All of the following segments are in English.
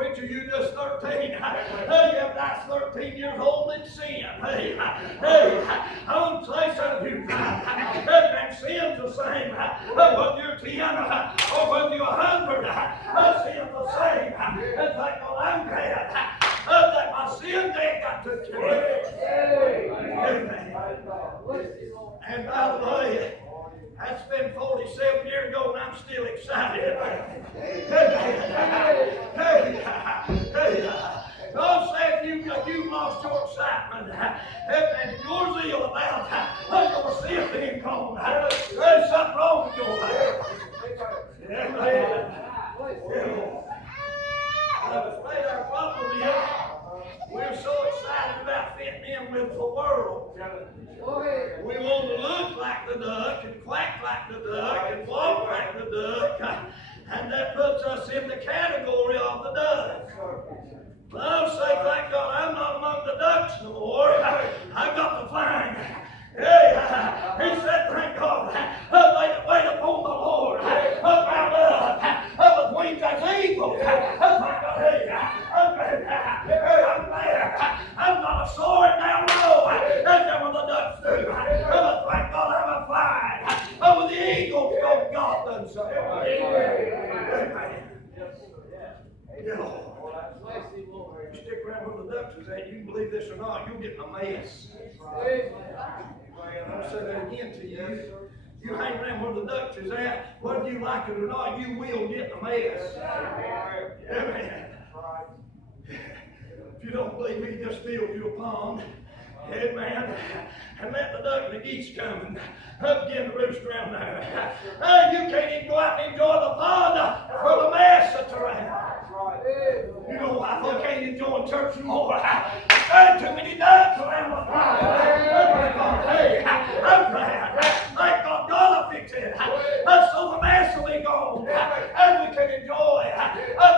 preacher, you just 13. You're not 13 years old in sin. Hey, I want to say something to you. And sin's the same. Whether you're 10 or whether you're 100, sin's the same. And thank God I'm glad that my sin debt got took care of. Amen. And by the way, that's been 47 years ago, and I'm still excited about it. Don't say if you've lost your excitement and your zeal about your sin being gone. There's something wrong with your life. I'm afraid our problem is we're so excited about fitting in with the world. We want to look like the duck and quack like the duck and walk like the duck, and that puts us in the category of the duck. But I'll say, thank God, I'm not among the ducks no more. I've got to find. Hey, he said, thank God, wait upon the Lord. Mount up with wings as eagles. Thank God, hey, I'm there. I'm not soaring down low. That's what the ducks do. Thank God, I'm a flying. With the eagles, God done so. Amen. You stick around where the ducks is at, you can believe this or not, you'll get in a mess. I'll say that again to you. You hang around where the ducks is at, whether you like it or not, you will get in a mess. Amen. If you don't believe me, just build you a pond. Amen. And let the duck and the geese come and begin to roost around there. You can't even go out and enjoy the pond for the mess that's around. You know why I can't enjoy church anymore? There's too many ducks around the pond. Hey, I'm glad. Thank God God will fix it. So the mess will be gone. And we can enjoy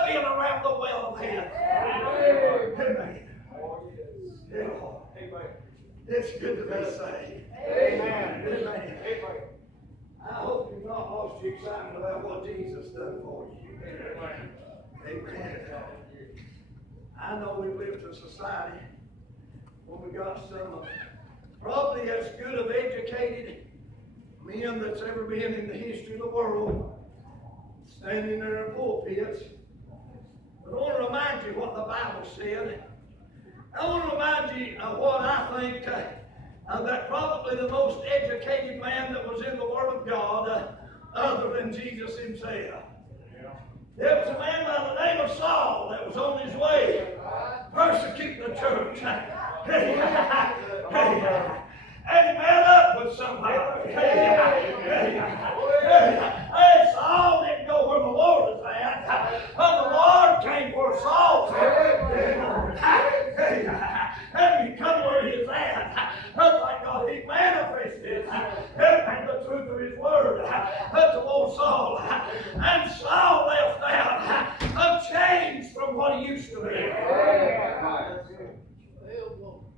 being around the well of heaven. Amen. It's good to be saved. Amen. Amen. I hope you've not lost your excitement about what Jesus done for you. Amen. Amen. I know we lived in a society where we got some probably as good of educated men that's ever been in the history of the world standing there in pulpits. But I want to remind you what the Bible said. I want to remind you of what I think that probably the most educated man that was in the Word of God other than Jesus himself. There was a man by the name of Saul that was on his way persecuting the church. And he met up with somebody. Saul didn't go where the Lord was at. But the Lord came where Saul was at. And he come where he was at. Thank God he manifested and the truth of his word to old Saul. And Saul left out unchanged from what he used to be.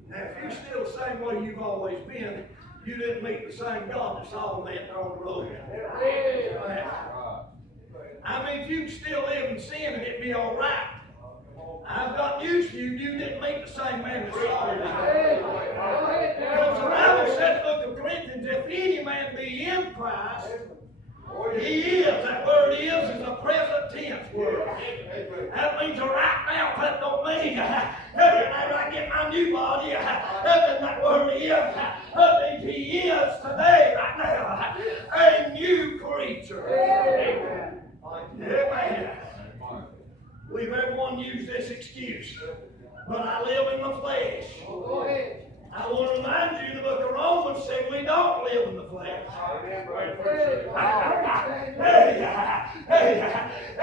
Now, if you're still the same way you've always been, you didn't meet the same God that Saul met on the road. I mean, if you still live in sin and it'd be all right. I've got news for you. You didn't meet the same man as Saul. Because the Bible said in the book of Corinthians, if any man be in Christ, he is. That word is a present tense word. That means right now. That don't mean whenever I get my new body, that word is. That means he is today, right now, a new creature. Amen. Amen. We've everyone used this excuse, but I live in the flesh. I want to remind you, the book of Romans said we don't live in the flesh.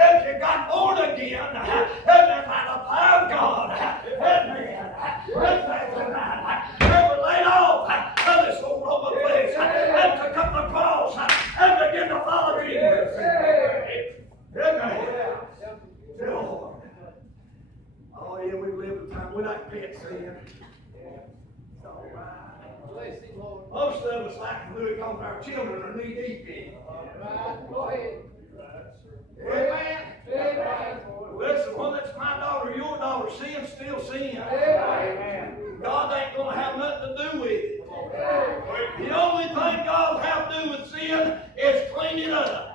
If you got born again, then by the power of God, we laid off this old Roman flesh and took up the cross and begin to follow Jesus. Oh yeah, we live in time. We like pet sin. Most of us like to do it because our children are knee deep in it. Go ahead. Amen. Listen, well, that's my daughter. sin's still sin. God ain't going to have nothing to do with it. The only thing God will have to do with sin is clean it up.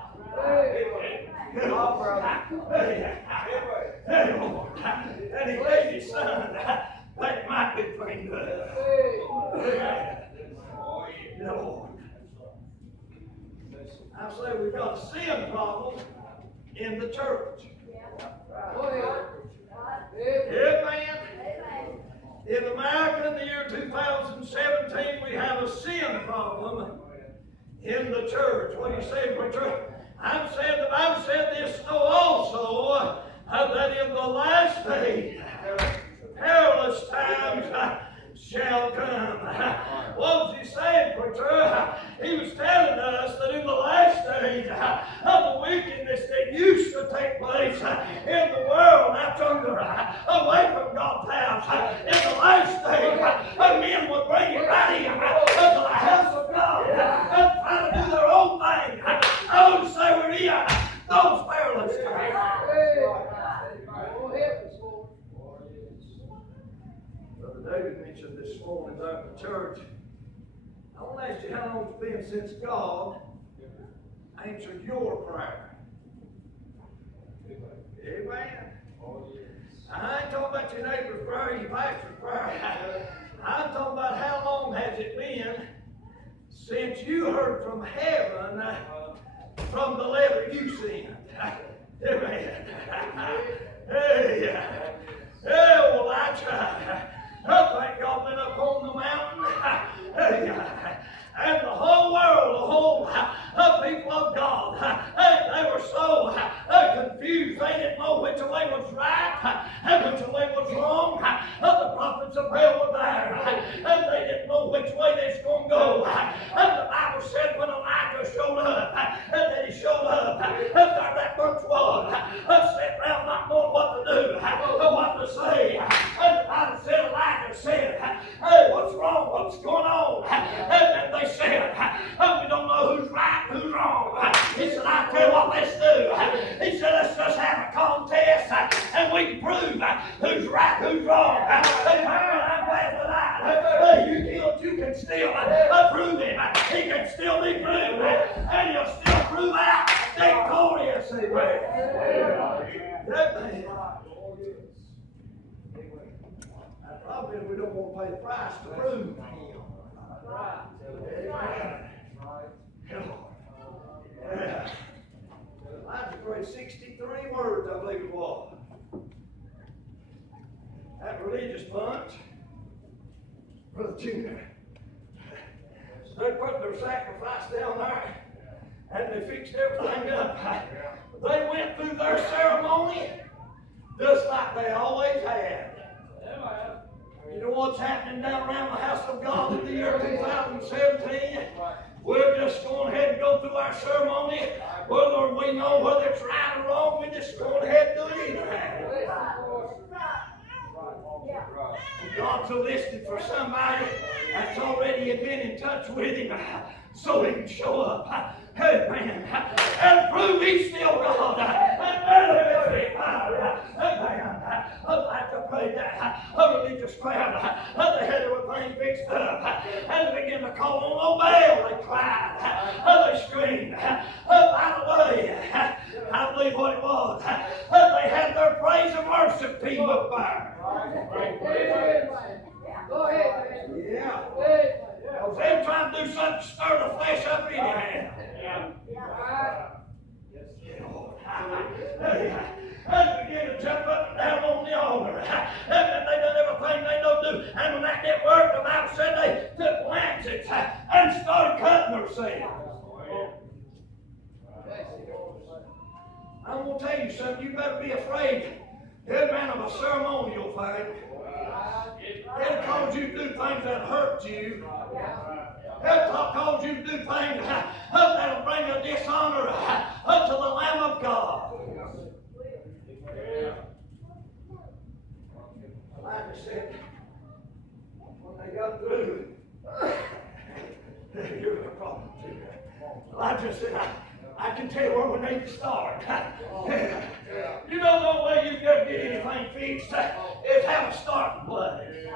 And He gave His Son that it might be cleaned up. Lord. I say we've got a sin problem in the church. Amen. In America in the year 2017, we have a sin problem in the church. What do you say, preacher? I'm saying the Bible said this also, that in the last days, perilous times shall come. What was He saying, preacher? He was telling us that in the last days of the wickedness that used to take place in the world out yonder, away from God's house, in the last days, men would bring it right in to the house of God and try to do their own thing. I would say we're in those perilous times. Brother David mentioned this morning there in the church. I want to ask you how long it's been since God answered your prayer. Amen. I ain't talking about your neighbor's prayer, your pastor's prayer. I'm talking about how long has it been since you heard from heaven from the letter you sent. Amen. Hey, Elijah. Thank God been up on the mountain. And the whole world, the whole people of God, they were so confused. They didn't know which way was right and which way was wrong. The prophets of Baal were there, and they didn't know which way they was going to go. And the Bible said when Elijah showed up, that he showed up, that bunch was sitting around not knowing what to do, what to say. And the Bible said Elijah said, hey, what's wrong? What's going on? And they said, we don't know who's right, who's wrong. He said, I tell you what, let's do. He said, let's just have a contest and we can prove who's right, who's wrong. I'm glad tonight. You can still prove him. He can still be proved. And he'll still prove out victorious. Amen. The problem is we don't want to pay the price to prove him. Elijah prayed 63 words, I believe it was. That religious bunch, Brother Junior, they put their sacrifice down there and they fixed everything up. They went through their ceremony just like they always had. You know what's happening down around the house of God in the year 2017? We're just going ahead and go through our ceremony. Whether we know whether it's right or wrong, we just go ahead and do it anyhow. God's enlisted for somebody that's already been in touch with Him so He can show up. Amen. And prove He's still God. Amen. I'd like to pray that a religious crowd, they had everything fixed up, and they began to call on Baal. They cried, they screamed. By the way, I believe what it was, they had their praise and worship team up there. Go ahead. Yeah. Because they're trying to do something to stir the flesh up anyhow. And began to jump up and down on the altar. And they done everything they know to do. And when that didn't work, the Bible said they took lancets and started cutting themselves. I'm going to tell you something. You better be afraid, amen, of a ceremonial thing. It'll cause you to do things that hurt you. It'll cause you to do things that'll bring a dishonor unto the Lamb of God. Elijah said, when they got through, here's the problem too. Elijah said, I can tell where we need to start. You know the only way you can get anything fixed is have a starting place.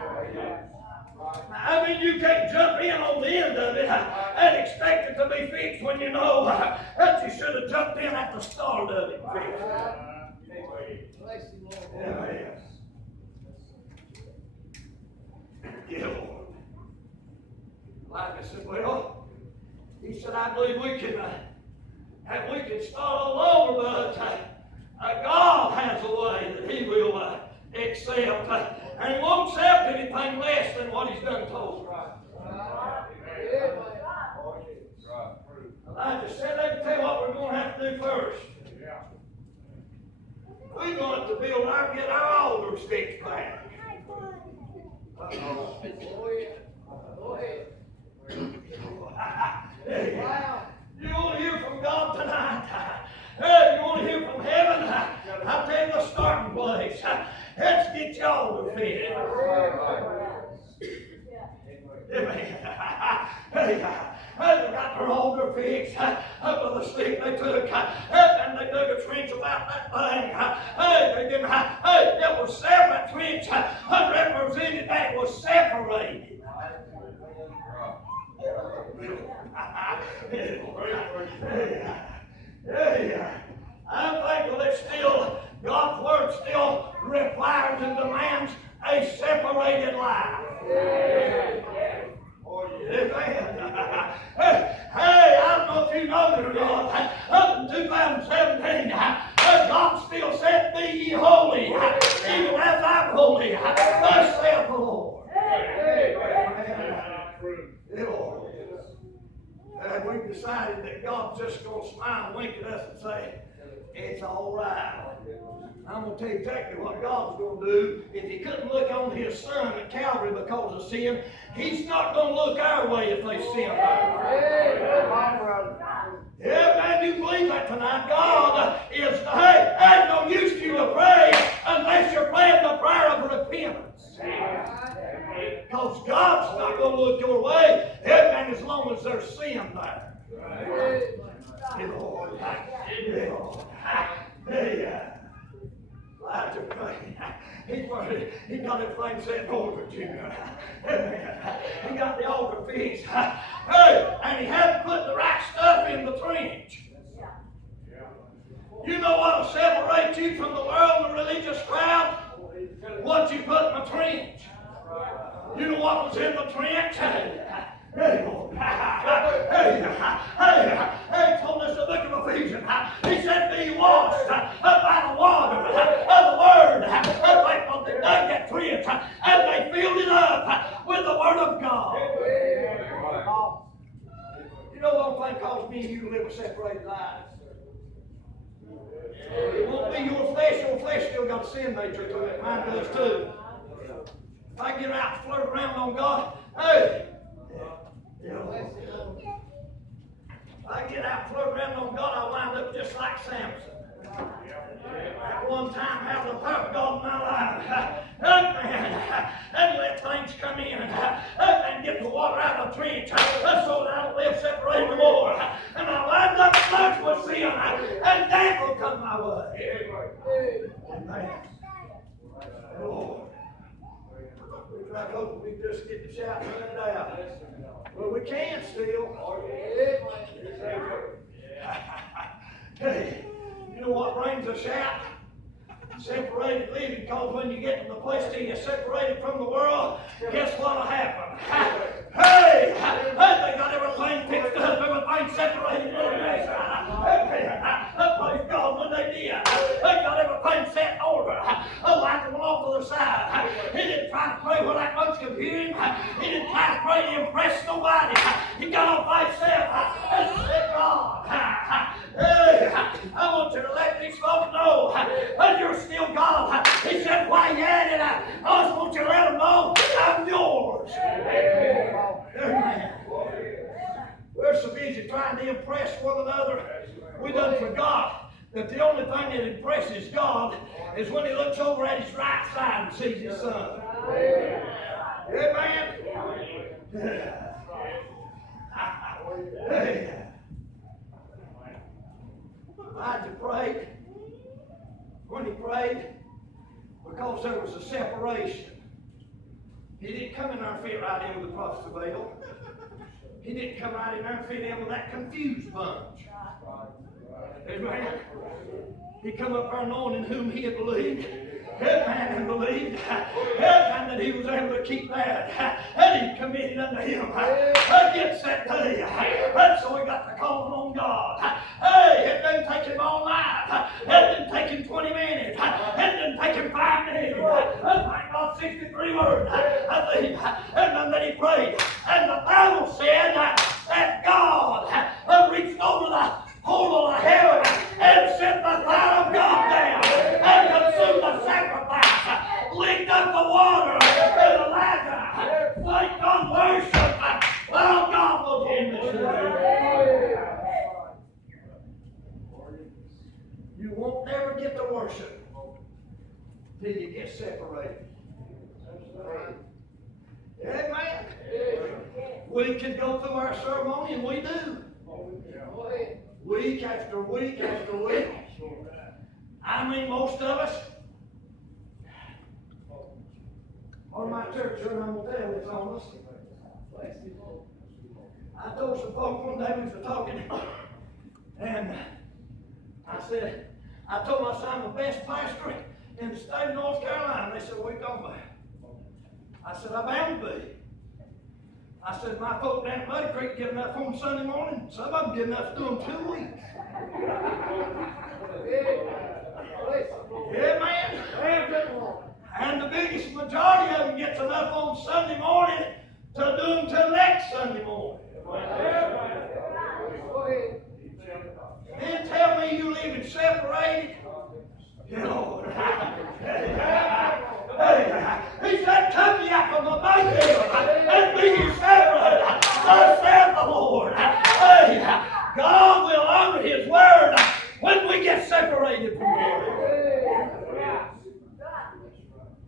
I mean, you can't jump in on the end of it and expect it to be fixed when you know that you should have jumped in at the start of it. Yeah, Lord. Like I said, well, he said, I believe we can start all over, but God has a way that he will accept. And he won't accept anything less than what he's done told us. Elijah said, let me tell you what we're going to have to do first. We're going to get our altars fixed back. Go ahead. You want to hear from God tonight? You want to hear from heaven? I'll tell you the starting place. Let's get your altar fixed. They got their altar fixed up with a stick they took, and they dug a trench about that thing. It was separate trench, unrepresented, that was separated. I'm thankful that still, God's word still requires and demands a separated life. Hey, I don't know if you know it or not, up in 2017, God still said, be ye holy, even as I'm holy, thus saith the Lord. And we've decided that God's just going to smile and wink at us and say, it's all right. I'm going to tell you exactly what God's going to do. If he couldn't look on his son at Calvary because of sin, he's not going to look our way if they sin. Yeah, man, you believe that tonight? God is, hey, ain't no use to you to pray unless you're praying the prayer of repentance. Because God's not going to look your way, man, as long as there's sin there. Elijah prayed. He got everything set in order, Junior. He got the altar fixed. And he had to put the right stuff in the trench. You know what will separate you from the world and the religious crowd? What you put in the trench. You know what was in the trench? Hey, told us the book of Ephesians. He said, be washed by the water of the word. Like they dug that trench and they filled it up with the word of God. You know one thing causes me and you to live a separated life? It won't be your flesh still got a sin nature to it. Mine does too. If I get out and flirt around on God, hey, if I get out and flirt around on God, I'll wind up just like Samson. At one time, having a perfect God in my life, and let things come in and get the water out of the trench so that I don't live separated no more. And I wind up flushed with sin, and death will come my way. Amen. Lord. I hope we just get the shout and run it out. Well, we can still. Hey, you know what brings a shout? Separated living, because when you get to the place till you're separated from the world, guess what'll happen? Hey, they got everything fixed up, everything separated. Praise God, when they did, they got everything set in order. Like the one off to the side. He didn't try to pray where that much could hear him. He didn't try to pray to impress nobody. He got off by himself and said, God, hey, I want you to let these folks know that you're still God. He said, why you at it? I just want you to let them know I'm yours. Amen. We're so busy trying to impress one another, we done forgot that the only thing that impresses God is when he looks over at his right side and sees his son. Amen. Elijah prayed. When he prayed, Because there was a separation. He didn't come in there and fit right in with the prophets of Baal. He didn't come right in there and fit in with that confused bunch. Amen. He come up there knowing in whom he had believed. Amen, and believed. Amen, that he was able to keep that. And he committed unto him against that day. And so he got to calling on God. Hey, it didn't take him all night. It didn't take him 20 minutes. It didn't take him 5 minutes. Thank God, 63 words. I believe. And then he prayed. And the Bible said that God reached over the portal of heaven and sent the fire of God down and consumed the sacrifice, licked up the water, and Elijah went on worship while God was in this room. You won't ever get to worship till you get separated. Amen. We can go through our ceremony, and we do. Week after week after week. I mean, most of us. On my church, and I'm going to tell it's on us. I told some folk one day we was talking, and I told my son, the best pastor in the state of North Carolina. They said, what are you talking about? I said, I'm bound to be. I said, my folk down at Muddy Creek get enough on Sunday morning. Some of them get enough to do them 2 weeks. Yeah, man. And the biggest majority of them gets enough on Sunday morning to do them till next Sunday morning. Then tell me you living separated. You know. He said, come ye out from among them and be ye separate. Thus saith the Lord. God will honor his word when we get separated from him.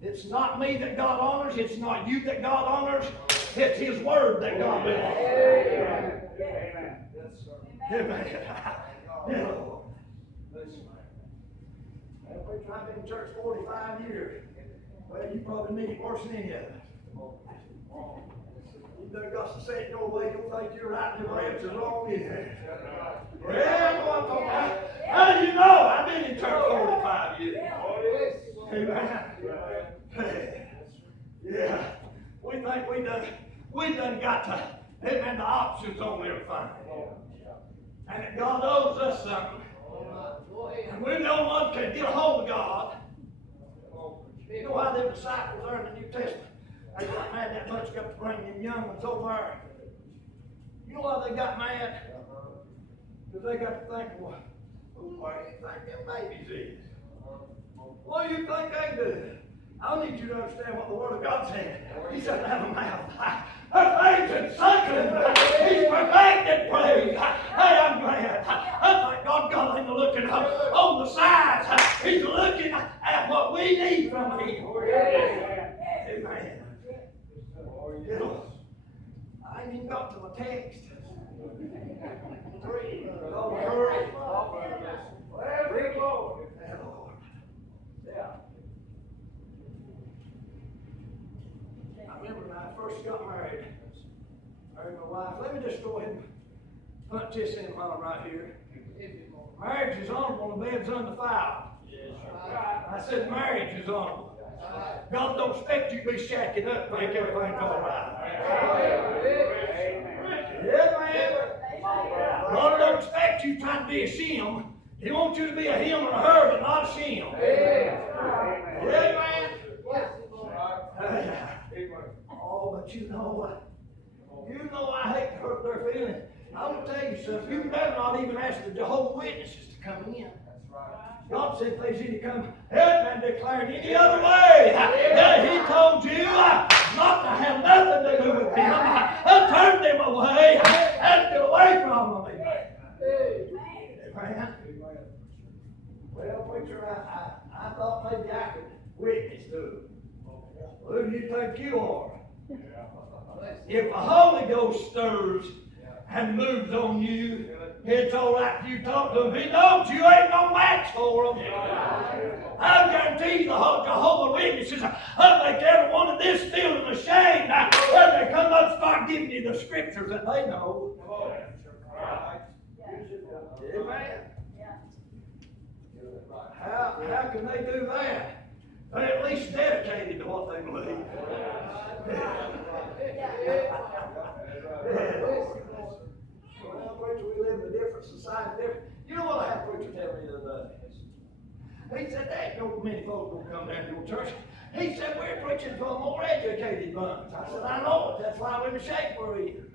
It's not me that God honors. It's not you that God honors. It's his word that God will honor. Amen. I've been in church 45 years. Well, you probably need it worse than any of us. You done got to say it your way. You don't think you're right and the rest is wrong either. Yeah, I know what I'm talking about. How do you know? I've been in church 45 years. Amen. Yeah. We think we done got to, amen, the options on everything. And that God owes us something. And we're the only ones can get a hold of God. You know how them disciples are in the New Testament? They got mad that much, got to bring them young ones over there. You know why they got mad? Because they got to think, well, where do you think them babies is? What do you think they do? I need you to understand what the Word of God said. He said, have a mouth. Her faith is sunken. He's perfected praise. Hey, I'm glad. I thank God ain't looking up on the sides. He's looking at what we need from him. Amen. You know, I ain't even got to my text. Don't hurry. Yeah. I remember when I first got married. Married my wife. Let me just go ahead and punch this in while I'm right here. Marriage is honorable, the bed's undefiled. I said marriage is honorable. God don't expect you to be shacking up and think everything's all right. Yeah, man. God don't expect you trying to be a shim. He wants you to be a him or a her, but not a shim. Yeah, man. Oh, but you know what? You know I hate to hurt their feelings. I'm going to tell you something. You better not even ask the Jehovah's Witnesses to come in. God said if there's any come, and declared any other way, that he told you not to have nothing to do with them, and turn them away, and get away from them. Amen. Well, preacher, I thought maybe I could witness to it. Who do you think you are? If the Holy Ghost stirs and moves on you, it's all right if you talk to him. He knows you ain't no match for him. I guarantee you the Jehovah's witnesses. Make every one of this feeling ashamed. When they come up and start giving you the scriptures that they know. Amen. How can they do that? They're at least dedicated to what they believe. Well, preacher, we live in a different society. You know what I had a preacher tell me the other day? He said, there ain't no many folks gonna come down to your church. He said, we're preaching for a more educated bunch. I said, I know it. That's why we're in the shape we're in.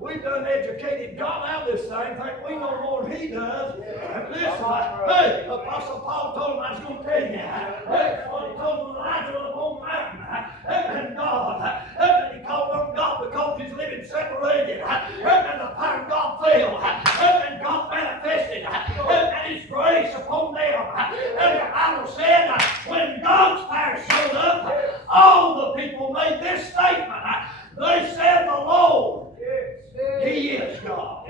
We've done educated God out of this thing. Think we know more than he does. And listen, hey, Apostle Paul told him I was going to tell you. Hey, what he told him Elijah on the whole mountain. And God. And he called on God because he's living separated. And the power of God fell. And God manifested. And his grace upon them. And the Bible said when God's power showed up, all the people made this statement. They said the Lord, He is God.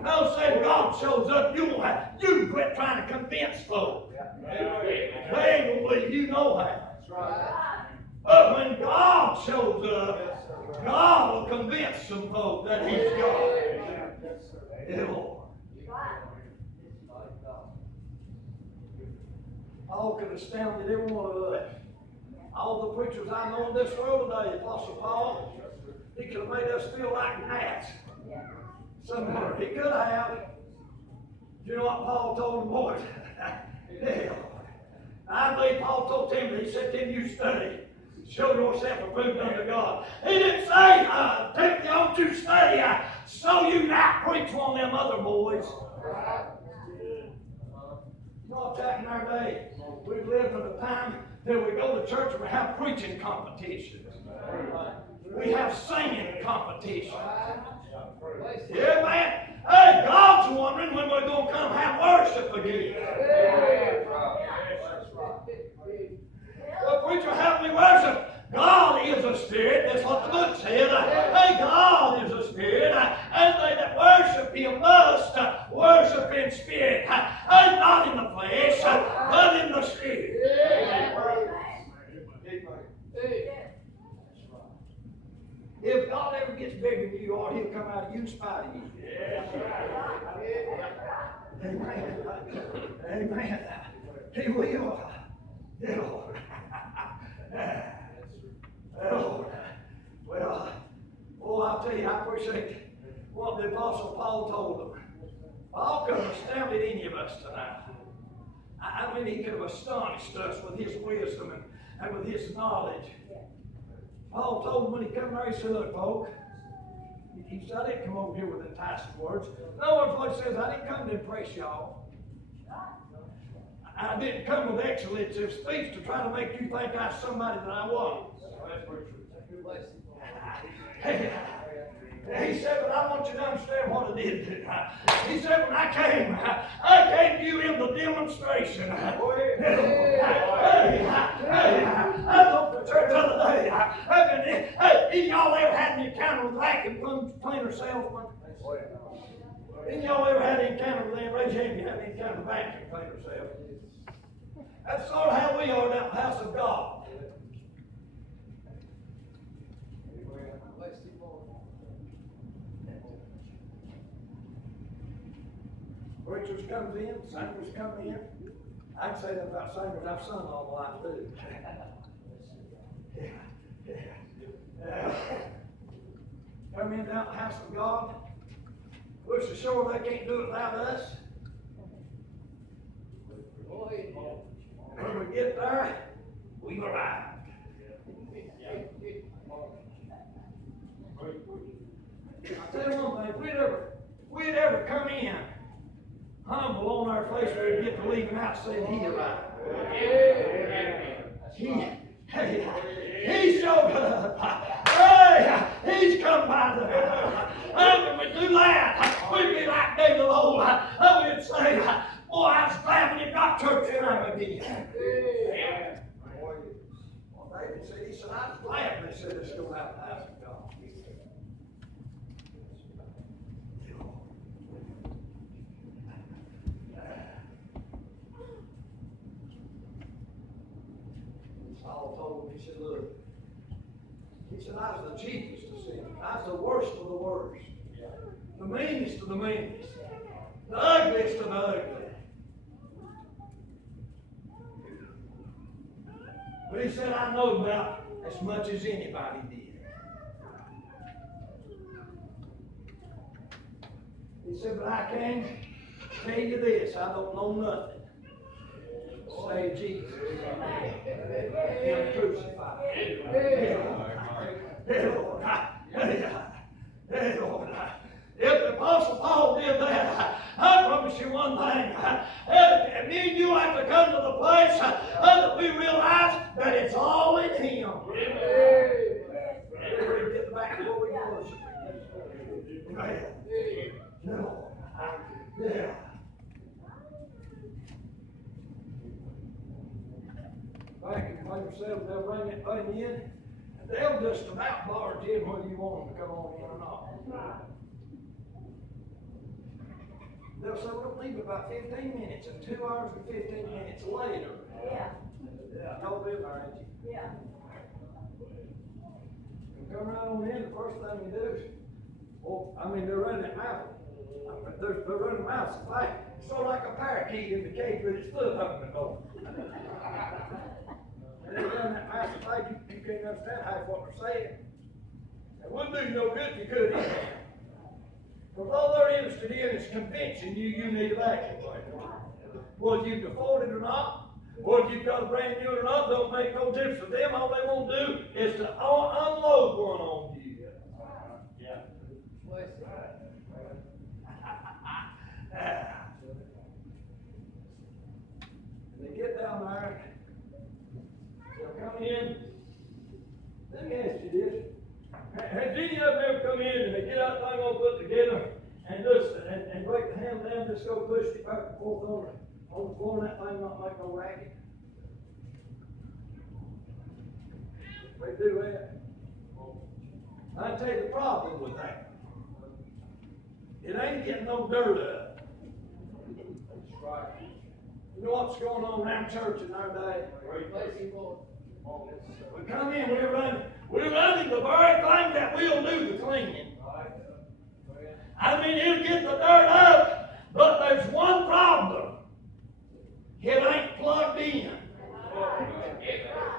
Now say God shows up, you can quit trying to convince folks. They ain't gonna believe you know how. But when God shows up, God will convince some folks that He's God. Yeah, Lord. Paul could have astounded every one of us. All the preachers I know in this world today, Apostle Paul, he could have made us feel like gnats. Somewhere. He could have. You know what Paul told the boys? I believe Paul told Timothy, he said, Timothy, you study. Show yourself approved unto God. He didn't say, Timothy, don't you study, so you not preach one of them other boys. You know, back in our day, we've lived in a time that we go to church and we have preaching competitions. We have singing competitions. Yeah, man. Hey, God's wondering when we're going to come have worship again. Well, preacher, how do we worship? God is a spirit. That's what the book said. Hey, God is a spirit. And they that worship Him must worship in spirit. And not in the flesh, but in the spirit. If God ever gets bigger than you are, He'll come out of you in spite of you. Amen. Amen. He will. Well, I'll tell you, I appreciate what the Apostle Paul told them. Paul could have astounded any of us tonight. I mean, he could have astonished us with his wisdom and with his knowledge. Paul told them when he came there, he said, look, folks, he said, I didn't come over here with enticing words. No one what he says, I didn't come to impress y'all. I didn't come with excellence of speech to try to make you think I'm somebody that I was. He said, but I want you to understand what I did do. He said, when I came to you in the demonstration. I told the church the other day, any y'all ever had an encounter with a vacuum cleaner salesman? Any y'all ever had an encounter with them? Raise your hand if you had an encounter with a vacuum cleaner salesman. That's sort of how we are in the house of God. Preachers comes in, singers come in. I can say that about singers I've sung all my life too. Come in down the house of God. We're so sure they can't do it without us. When we get there, we've arrived. I'll tell you one thing, if we'd ever come in humble on our face, we'd get to leaving out saying He arrived. He showed up. Hey, He's come by the when we do that, we'd be like David Old. We'd say, boy, I was glad when you got church tonight again. Well, David said, he said, I was glad they said it's going out the house of God. Saul told him, he said, look, he said, I was the chiefest of sinners. I was the worst of the worst. The meanest of the meanest. The ugliest of the ugly. But he said, I know about as much as anybody did. He said, but I can tell you this, I don't know nothing. Say Jesus. Him crucified. Hey, Lord. Hey, Lord. If the Apostle Paul did that, I promise you one thing. Me and you have to come to the place that we realize that it's all in Him. We're get back to what we worship. Amen. Yeah. Back and play yourself, they'll bring that thing in, and they'll just about barge in whether you want them to come on in or not. They'll say, we'll leave about 15 minutes, and 2 hours and 15 minutes later. Yeah. Y'all been there, ain't you? Yeah. You come right on in, the first thing you do is, they're running that mouth. They're running mouth supply. It's sort of like a parakeet in the cage with its foot up in the door. And they run that mouth supply, you can't understand half what they're saying. It wouldn't do you no good if you could either. Because all they're interested in is convincing you need an action plan. Whether you can afford it or not, whether you've got a brand new or not, don't make no difference to them. All they want to do is to unload one on you. Yeah. And they get down there, they'll come in. Let me ask you this. Has any of them ever come in and they get that thing all put together and just and break the handle down, just go push it back and forth on the floor and that thing not make no racket? They do that. I tell you the problem with that. It ain't getting no dirt up. You know what's going on in our church in our day? We come in, we're running the very thing that we'll do the cleaning. It'll get the dirt up, but there's one problem. It ain't plugged in.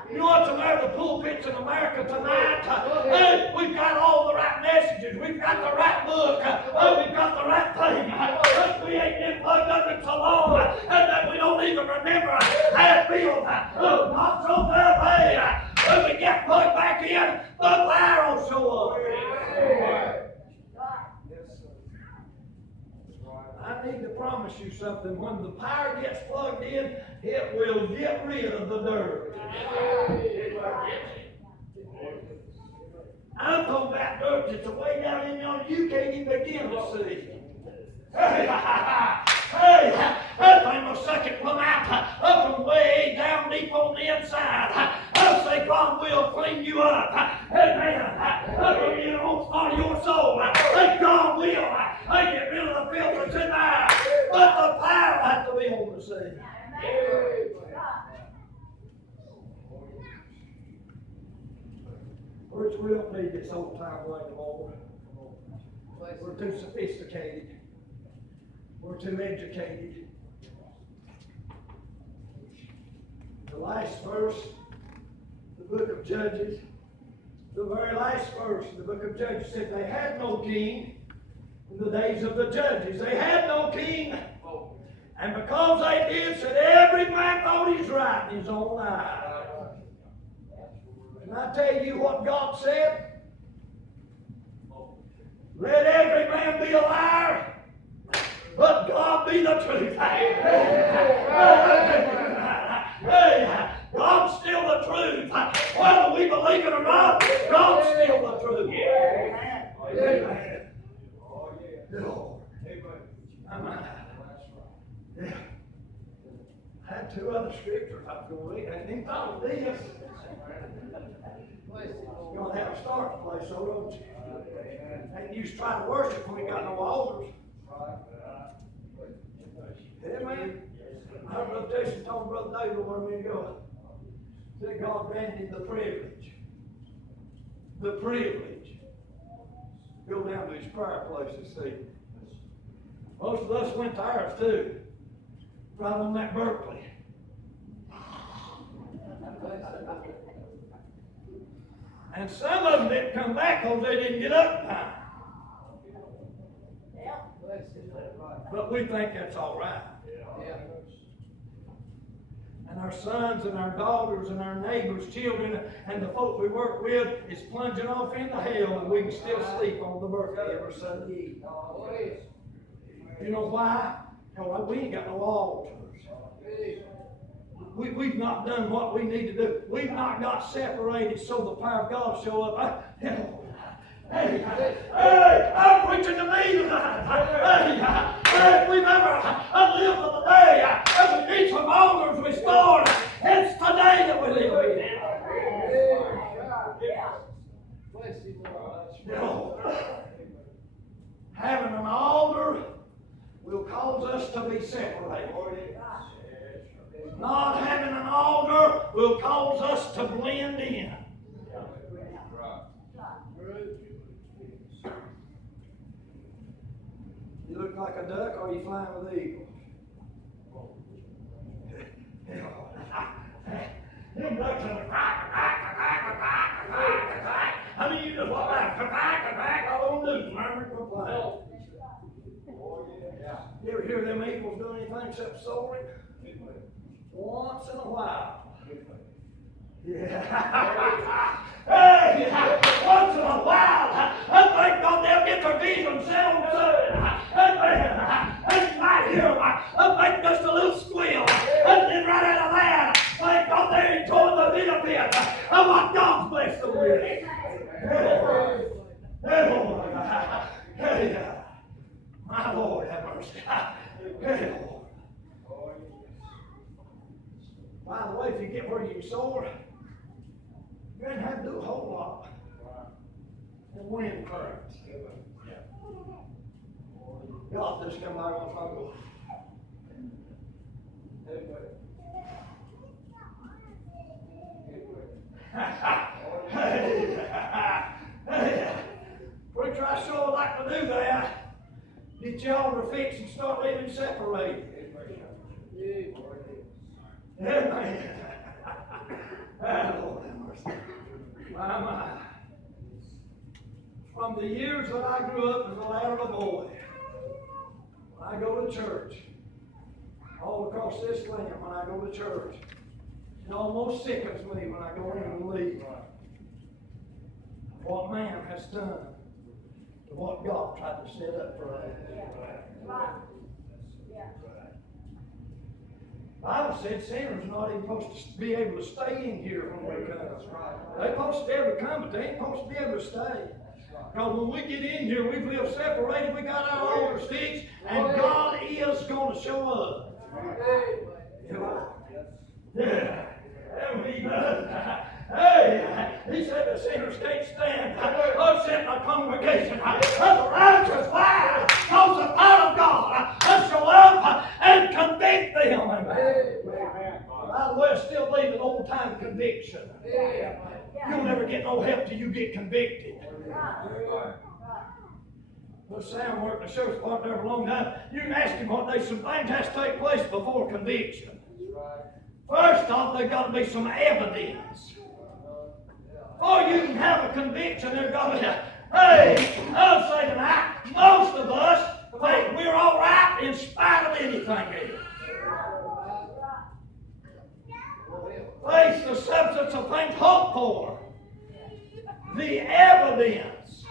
You know what's the matter with the pulpits in America tonight? Hey, we've got all the right messages. We've got the right book. We've got the right thing. But we ain't been plugged up in so long that we don't even remember how it feels. Not so bad. Hey, when we get plugged back in, the fire will show up. I need to promise you something. When the power gets plugged in, it will get rid of the dirt. I'm talking about dirt that's way down in there you can't even begin to see. Hey, that thing will suck it from out up and way down deep on the inside. I'll say God will clean you up. Amen. From your own part of your soul. Hey, God will. Get rid of the filth that's in there. But the power has to be on the scene. Which we don't need this old time way anymore. We're too sophisticated. We're too educated. The last verse, the book of Judges, the very last verse in the book of Judges said they had no king in the days of the judges. They had no king. And because they did, said every man thought he's right in his own eye. And I tell you what God said. Let every man be a liar, but God be the truth. Hey, God's still the truth. Whether we believe it or not, God's still the truth. Amen. Yeah. I had two other scriptures I was going to read. I didn't thought of this. You're going to have a starting place, so don't you? And you used to try to worship when we got no altars. Amen. I Brother Jason told Brother David where we go. That God granted the privilege. The privilege. Go down to his prayer places, see. Most of us went to ours too. Right on that Berkeley. And some of them didn't come back because they didn't get up in time. But we think that's all right. And our sons and our daughters and our neighbors' children and the folk we work with is plunging off into hell, and we can still sleep on the birthday every Sunday evening. You know why? Because we ain't got no altars. We've not done what we need to do. We've not got separated so the power of God show up. Hey, I'm preaching to me tonight. Hey, we never live for the day we need some altars restored. It's today that we live in. Having an altar will cause us to be separated. Not having an altar will cause us to blend in. You look like a duck, or are you flying with eagles? Them ducks are I mean, you just walk like all on news, murmuring, complaining. You ever hear them eagles doing anything except soaring? Once in a while. Yeah. Hey, once in a while, I think God they'll get their vision set on and you might hear them, I think just a little squeal. And then right out of that, thank God they're enjoying the video bit of what God's blessed them with. Hey, my Lord, have mercy. Hey, Lord. By the way, if you get where you soar, you ain't have to do a whole lot. The wind currents. God just come by one time and go. Hey, preacher, I sure like to do that. Get your altar fixed and start living separated. Amen. Lord have mercy. My. From the years that I grew up as a lad of a boy, when I go to church, all across this land, when I go to church, it almost sickens me when I go in and leave. What man has done to what God tried to set up for us. The Bible said sinners are not even supposed to be able to stay in here when we come. They're supposed to be able to come, but they ain't supposed to be able to stay. Because when we get in here, we've lived separated, we got our altars fixed, and God is going to show up. Yeah. Hey, he said the sinners can't stand. I've sent my congregation. The righteous lie, cause the power of God to show up and convict them. By the way, I still believe in old time conviction. You'll never get no help till you get convicted. Well, Sam worked in the sheriff's department there for a long time. You can ask him what day some things has to take place before conviction. First off, there's got to be some evidence. Before you can have a conviction, there's got to be hey, I'll say tonight, most of us think we're all right in spite of anything else. Faith, the substance of things hoped for. The evidence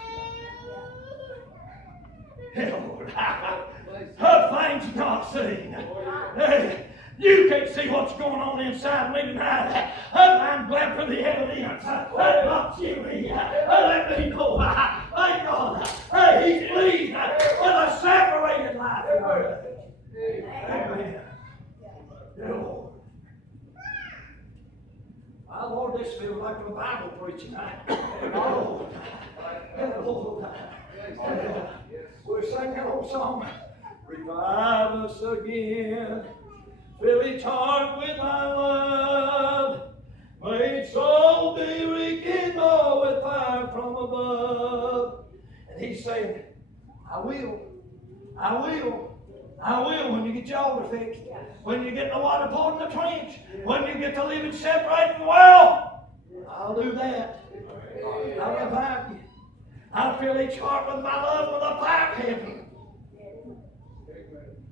of things not seen. You can't see what's going on inside me tonight. I'm glad for the evidence. God, you me. Let me know. Thank God. Hey, He's pleased with a separated life. Amen. Lord. My Lord, this feels like the Bible preaching. Lord. We're singing that old song. Revive us again. Fill each heart with thy love. May I will. I will. I will when you get your altar fixed. When you get the water poured in the trench. When you get to living separate from the world. I'll do that. I'll revive you. I'll fill each heart with my love with a pipe heaven.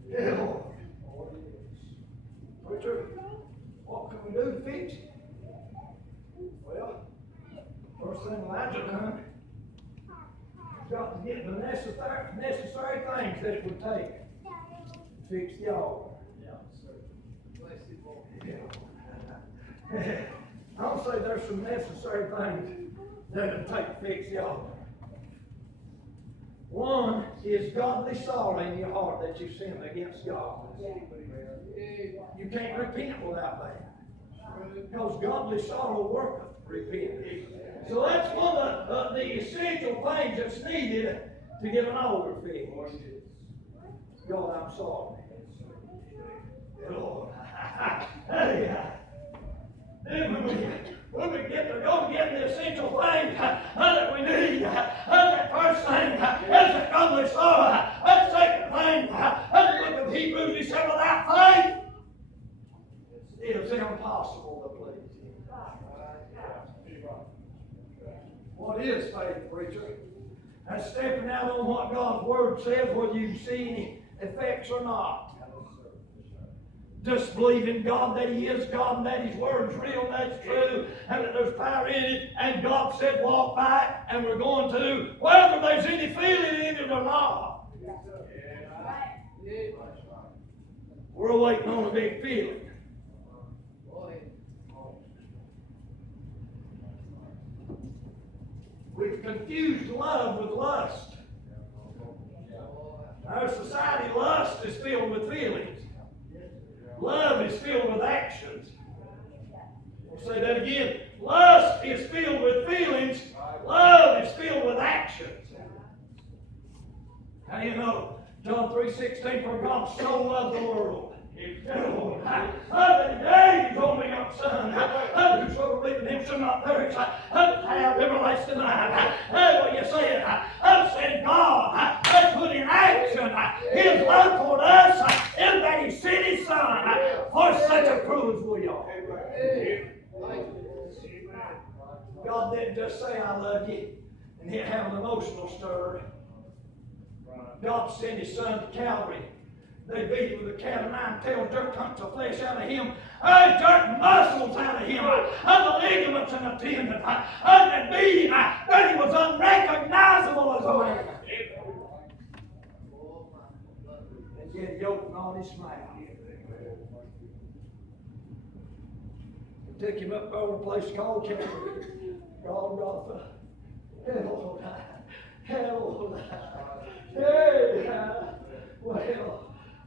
Yeah, Lord. Preacher, what can we do to fix it? Well, first thing Elijah done, he's got to get the necessary things that it would take to fix the altar. Yeah. I'll say there's some necessary things that it take to fix the altar. One is godly sorrow in your heart that you've sinned against God. You can't repent without that. Because godly sorrow worketh repentance. So that's one of the essential things that's needed to get an altar fixed. God, I'm sorry. Lord. Hey, when we get to go get the essential things that we need, that first thing is the godly sorrow. That second thing, the book of Hebrews, he said, without faith, it is impossible to please Him. What is faith, preacher? That's stepping out on what God's Word says, whether you see any effects or not. Just believe in God that He is God and that His Word's real, that's true, and that there's power in it, and God said walk by it, and we're going to, whether there's any feeling in it or not. We're waiting on a big feeling. We've confused love with lust. Our society, lust is filled with feelings. Love is filled with actions. We'll say that again. Lust is filled with feelings. Love is filled with actions. How do you know? John 3:16, for God so loved the world. Other day, His only young Son, whosoever believe in Him shall not perish, have everlasting life. What you saying? I'm saying God has put in action His love toward us in that He sent His Son for such a crew as we are. God didn't just say, I love you, and He'd have an emotional stir. God sent His Son to Calvary. They beat him with a cat of nine tails, jerked hunks of flesh out of him. They jerked muscles out of him, and the ligaments and the tendons, and they beat him, that he was unrecognizable as a man. And yet he opened on His mouth. They took Him up over a place called Calvary, Golgotha. Hell, hey, well,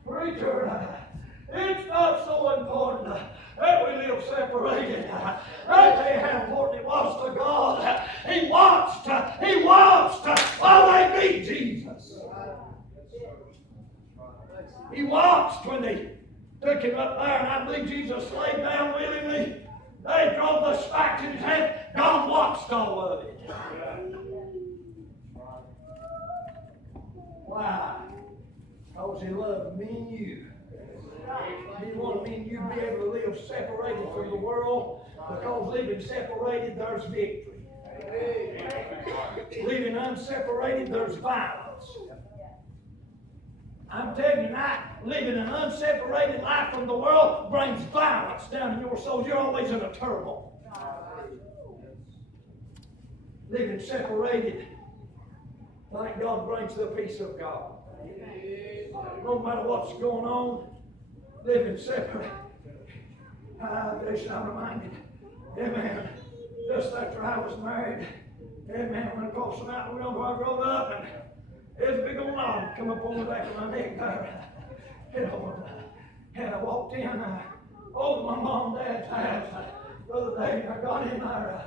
preacher, it's not so important that we live separated. I tell you how important it was to God. He watched while they beat Jesus. He watched when they took Him up there, and I believe Jesus laid down willingly. They drove the spikes in His head. God watched all of it. Why? Because He loved me and you. He wanted me and you to be able to live separated from the world, because living separated, there's victory. Living unseparated, there's violence. I'm telling you now, living an unseparated life from the world brings violence down in your soul. You're always in a turmoil. Living separated, thank God, brings the peace of God. No matter what's going on, living separate. I'm reminded, amen, just after I was married, amen, went across the mountain where I grew up, and there's a big old log come up on the back of my neck there. And I walked in over my mom and dad's house the other day, and I got in there.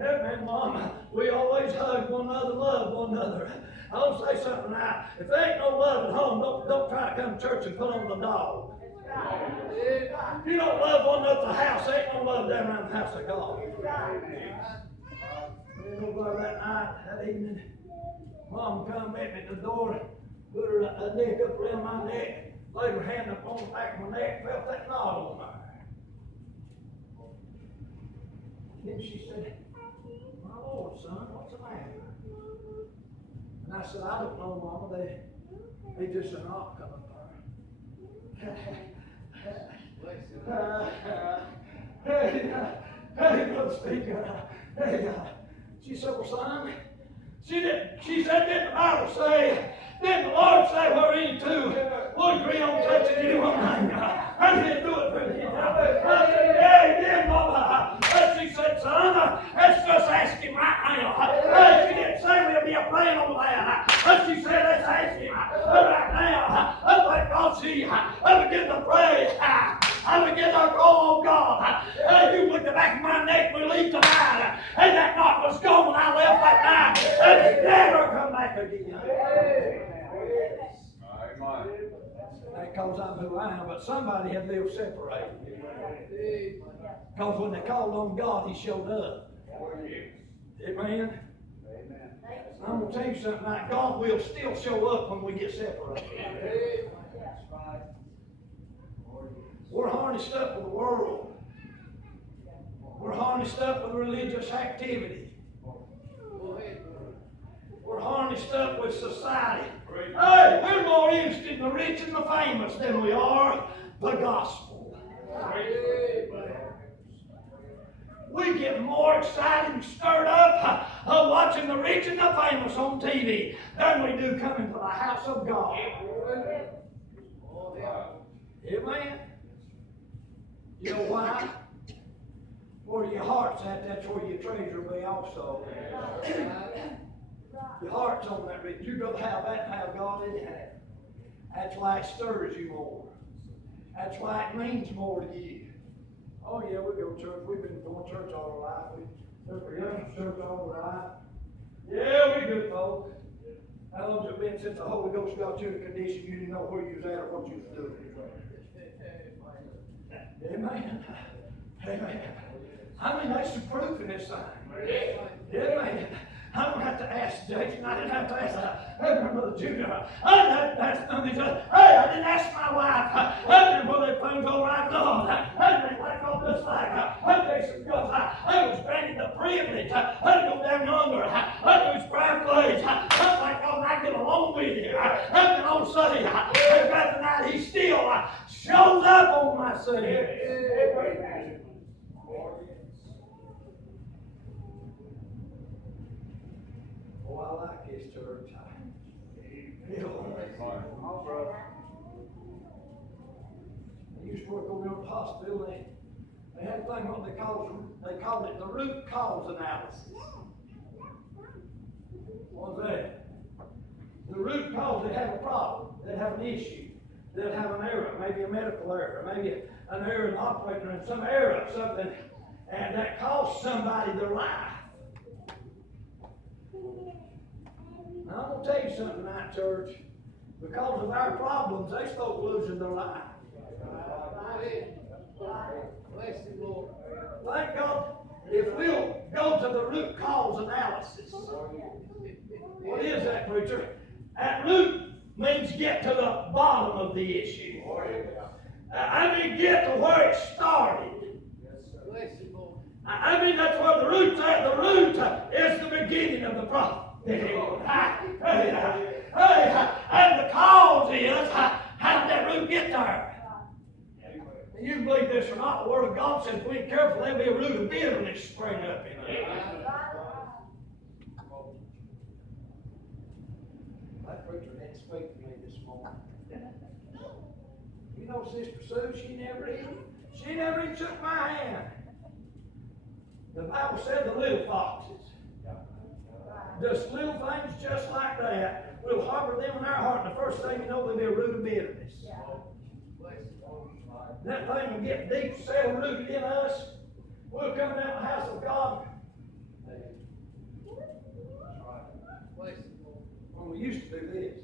Amen, Mom. We always hug one another, love one another. I'll say something now. If there ain't no love at home, don't try to come to church and put on the dog. If you don't love one another at the house, there ain't no love down around the house of God. That night, that evening, Mom come met me at the door. Put her neck up around my neck, laid her hand up on the back of my neck, felt that knot on there. Then she said, "My Lord, son, what's the matter?" And I said, "I don't know, Mama. They just a knot come up there." Hey, Brother Speaker. Hey, she said, "Well, son," she said, "Didn't the Bible say, didn't the Lord say where any two would agree on touching any one thing? I didn't do it for you." I said, "Yeah, he did, Mama." She said, "Son, let's just ask him right now." She didn't say we'll be a praying over that. She said, "Let's ask him right now." Let God see. I begin to pray. I begin to call on God. You looked the back of my neck, we leave tonight. And that knot was gone when I left that night. And it's never come back again. Because I'm who I am, but somebody had lived separated. Because when they called on God, He showed up. Amen. I'm going to tell you something tonight. God will still show up when we get separated. We're harnessed up with the world. We're harnessed up with religious activity. We're harnessed up with society. Hey, we're more interested in the rich and the famous than we are the gospel. We get more excited and stirred up watching the rich and the famous on TV than we do coming to the house of God. Amen. You know why? Where your heart's at, that's where your treasure will be also. Your heart's on that rich. You'd rather have that than have God in it. That's why it stirs you more. That's why it means more to you. Oh yeah, we go to church. We've been going to church all our life. We've been going to church all our life. Yeah, we good folks. How long has it been since the Holy Ghost got you in a condition you didn't know where you was at or what you was doing? Amen. Amen. I mean, that's the proof in this thing. Amen. I don't have to ask Jason. I didn't have to ask Brother Junior. I didn't have to ask none of these others. Hey, I didn't ask my wife. I didn't know they found all right on. I didn't like all this like. I Jason, because I was granted the privilege. I didn't go down yonder. I do prayer place. I'm like, oh, I get along with you. I can all say, that night he still shows up on my scene. Oh, I like this church. I used to work over at the hospital. They had a thing what they called it the root cause analysis. What was that? The root cause, they have a problem, they have an issue, they'll have an error, maybe a medical error, maybe an error in the operator, and some error of something, and that costs somebody their life. Now, I'm going to tell you something tonight, church. Because of our problems, they start losing their life. Thank God, if we'll go to the root cause analysis. What is that, preacher? At root means get to the bottom of the issue. I mean, get to where it started. I mean, that's where the root's at. The root is the beginning of the problem. And the cause is, how did that root get there? And you believe this or not, the Word of God says if we ain't careful, there'll be a root of bitterness spring up in us. That preacher didn't speak to me this morning. You know, Sister Sue, she never even shook my hand. The Bible said the little foxes. Just little things just like that. We'll harbor them in our heart, and the first thing you know, there'll be a root of bitterness. And that thing will get deep, settle rooted in us. We'll come down the house of God. Well, we used to do this.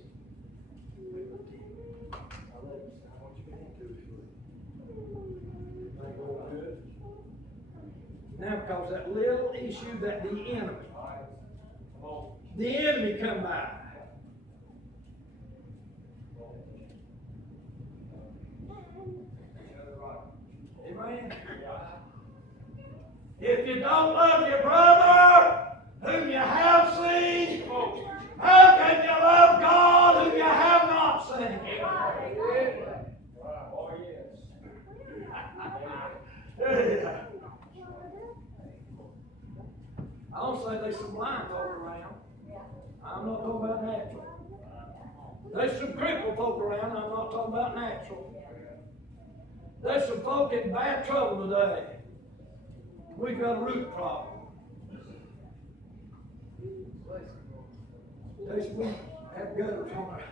Now, because that little issue that the enemy come by. If you don't love your brother, whom you have seen, how can you love God whom you have not seen? Oh, yes. I don't say there's some blind folk around. I'm not talking about natural. There's some crippled folk around. I'm not talking about natural. There's some folk in bad trouble today. We've got a root problem. We had gutters on our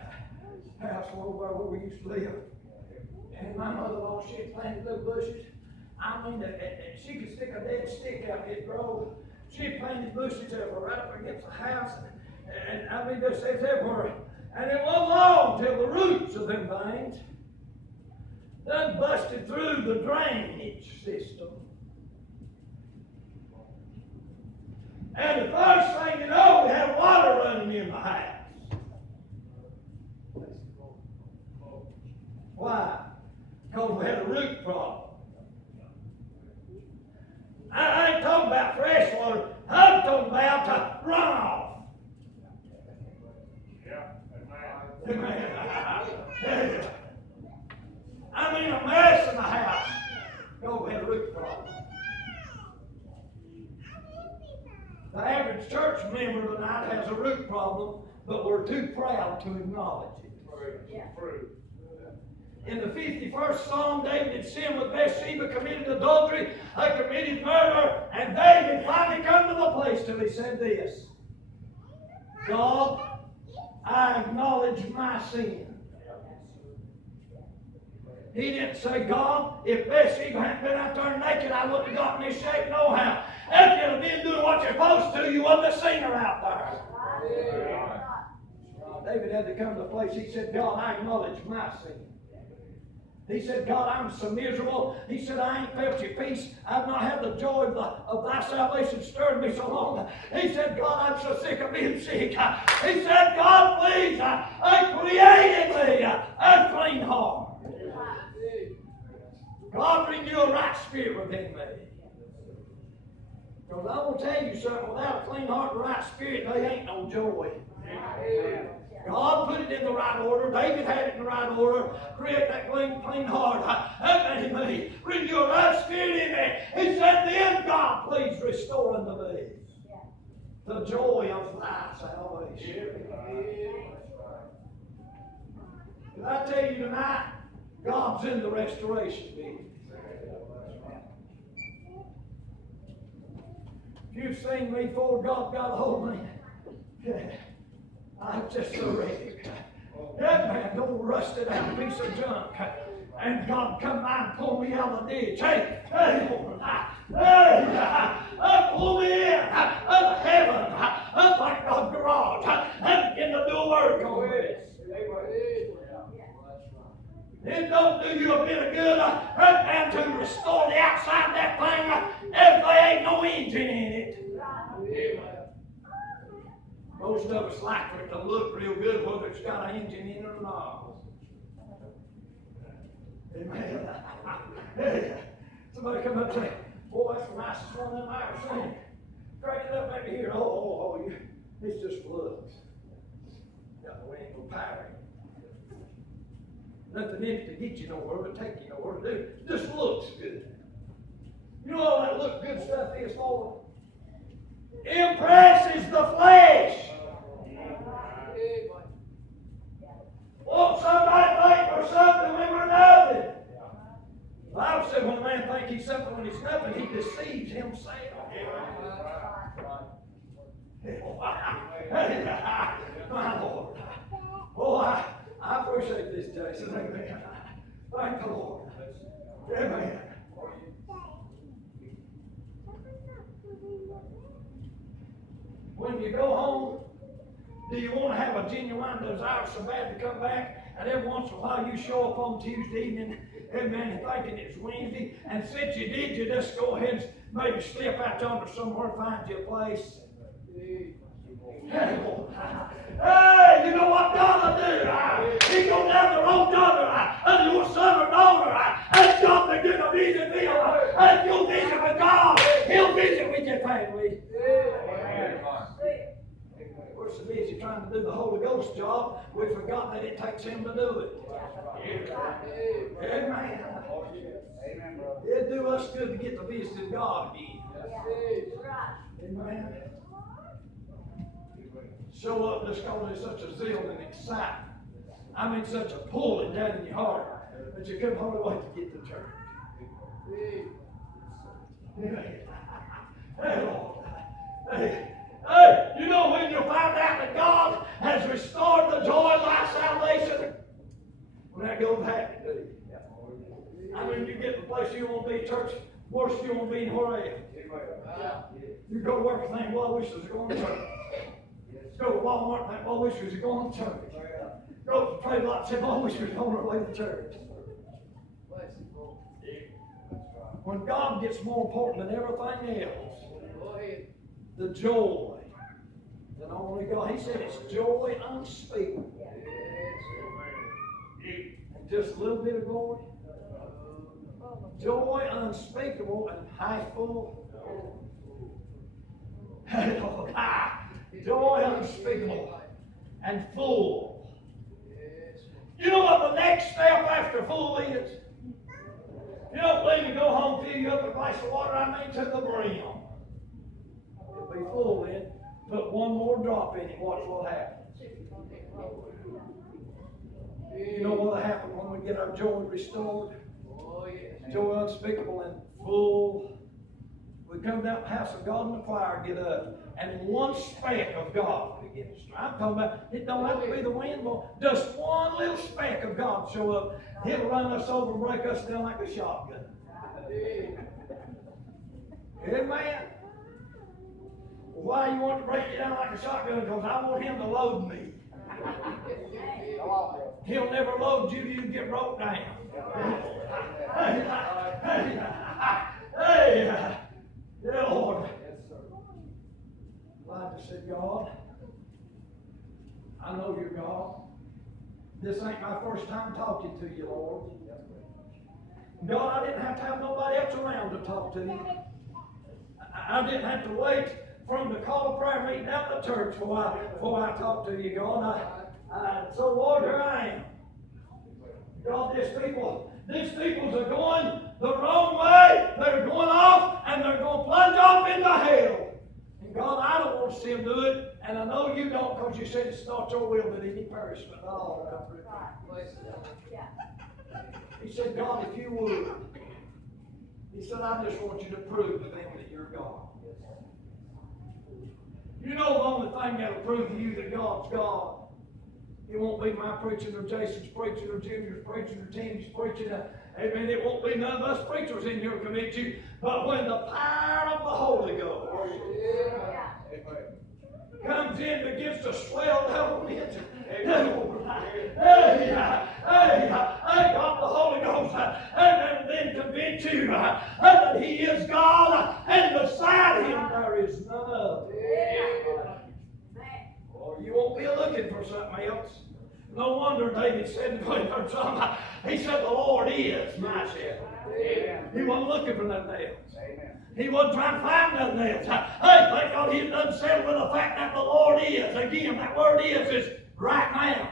house over where we used to live. And my mother-in-law, she had planted little bushes. I mean, she could stick a dead stick out in it, bro. She had planted bushes everywhere, right up against the house. And I mean, this is everywhere. And it wasn't long till the roots of them things done busted through the drainage system. And the first thing you know, we had water running in the house. Why? Because we had a root problem. I ain't talking about fresh water. I'm talking about runoff. I mean a mess in the house. Because we had a root problem. The average church member tonight has a root problem, but we're too proud to acknowledge it. In the 51st Psalm, David had sinned with Bathsheba, committed adultery, committed murder, and David finally come to the place till he said this: God, I acknowledge my sin. He didn't say, God, if Bathsheba hadn't been out there naked, I wouldn't have gotten this shape nohow. If you'd have been doing what you're supposed to, you wouldn't have seen her out there. David had to come to the place, he said, God, I acknowledge my sin. He said, God, I'm so miserable. He said, I ain't felt your peace. I've not had the joy of thy salvation stirred me so long. He said, God, I'm so sick of being sick. He said, God, please, create in me a clean heart. God, renew a right spirit within me. Because I will tell you something, without a clean heart and a right spirit, there ain't no joy. God put it in the right order. David had it in the right order. Create that clean heart. That made me. Renew a right spirit in me. He said, then God, please restore unto me the joy of thy salvation. Did I tell you tonight, God's in the restoration business. If you've seen me before, God got a hold of me. I'm just so ready. That man, old rusted out piece of junk. And God come by and pull me out of the ditch. Hey, pull me in out of heaven, up like the garage, and begin to do a work on this. It don't do you a bit of good and to restore the outside of that thing if there ain't no engine in it. Most of us like for it to look real good whether it's got an engine in it or not. Amen. Somebody come up and say, boy, that's the nicest one I've ever seen. Crank it up maybe here. It's just flux. Got no ain't no power in it. Nothing in it to get you nowhere, but take you nowhere to do. It just looks good. You know all that look good stuff is for? Impresses the flesh. Want somebody to think we're something when we're nothing. The Bible said when a man thinks he's something when he's nothing, he deceives himself. My Lord. Oh, I appreciate this, Jason. Amen. Thank the Lord. Amen. When you go home, do you want to have a genuine desire so bad to come back? And every once in a while you show up on Tuesday evening, amen, thinking it's Wednesday, and since you did, you just go ahead and maybe slip out yonder somewhere and find you a place. Hey, you know what God will do? He go down the road yonder, and your son or daughter, and God begin to visit them, and you'll visit with God. He'll visit can we? We're so busy trying to do the Holy Ghost job, we forgot that it takes Him to do it. Amen. It'd do us good to get to visit God again. Amen. Show up just because there's such a zeal and excitement. I mean, such a pulling down in your heart that you couldn't hardly wait to get to church. Hey, Lord. Hey, you know when you find out that God has restored the joy of thy salvation? When that goes happen to you. I mean, you get to the place you want to be, church, worse you want to be anywhere else. You go to work and think, well, I wish I was going to church. Go to Walmart and think, well, I wish I was going to church. Go to the trade lot and say, well, I wish I was on our way to church. When God gets more important than everything else, the joy that only God, He said it's joy unspeakable. And just a little bit of glory. Joy unspeakable and full. Joy unspeakable and full. You know what the next step after full is? You don't believe me, go home, fill you up a glass of water, I mean to the brim. It'll be full then. Put one more drop in it, watch what happens. You know what'll happen when we get our joy restored? Joy unspeakable and full. We come down the house of God in the choir, get up, and one speck of God begins. I'm talking about, it don't have to be the wind, but just one little speck of God show up. He'll run us over and break us down like a shotgun. Amen. Why you want to break you down like a shotgun? Because I want Him to load me. He'll never load you, you get broke down. Hey, yeah, Lord. Elijah said, God, I know you're God. This ain't my first time talking to you, Lord. God, I didn't have to have nobody else around to talk to you. I didn't have to wait for him to call a prayer meeting out the church before I talk to you, God. So, Lord, here I am. God, these peoples are going the wrong way. They're going off, and they're going to plunge off into hell. And God, I don't want to see them do it, and I know you don't, because you said it's not your will that any perish, but not all come through. He said, God, if you would. He said, I just want you to prove to them that you're God. You know the only thing that'll prove to you that God's God. It won't be my preaching or Jason's preaching or Junior's preaching or Timmy's preaching. Amen. It won't be none of us preachers in here convict you. But when the power of the Holy Ghost comes in, begins to swell down into hey, God, the Holy Ghost, and then convince you that He is God, and beside Him there is none other. Or you won't be looking for something else. No wonder David said in the 23rd Psalm, he said, the Lord is my shepherd. He wasn't looking for nothing else. He wasn't trying to find nothing else. Hey, thank God He doesn't settle with the fact that the Lord is. Again, that word is right now.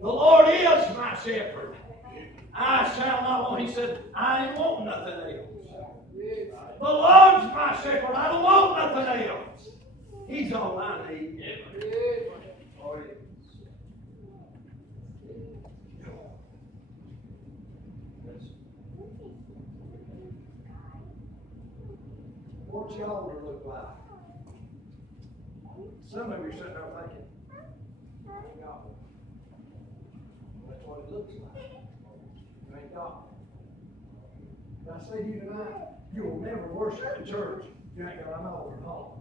The Lord is my shepherd. I shall not want. He said, I ain't want nothing else. The Lord's my shepherd. I don't want nothing else. He's all I need. What's your altar look like? Some of you are sitting there thinking, God. That's what it looks like. You ain't God. And I say to you tonight, you will never worship in church if you ain't got an altar at home.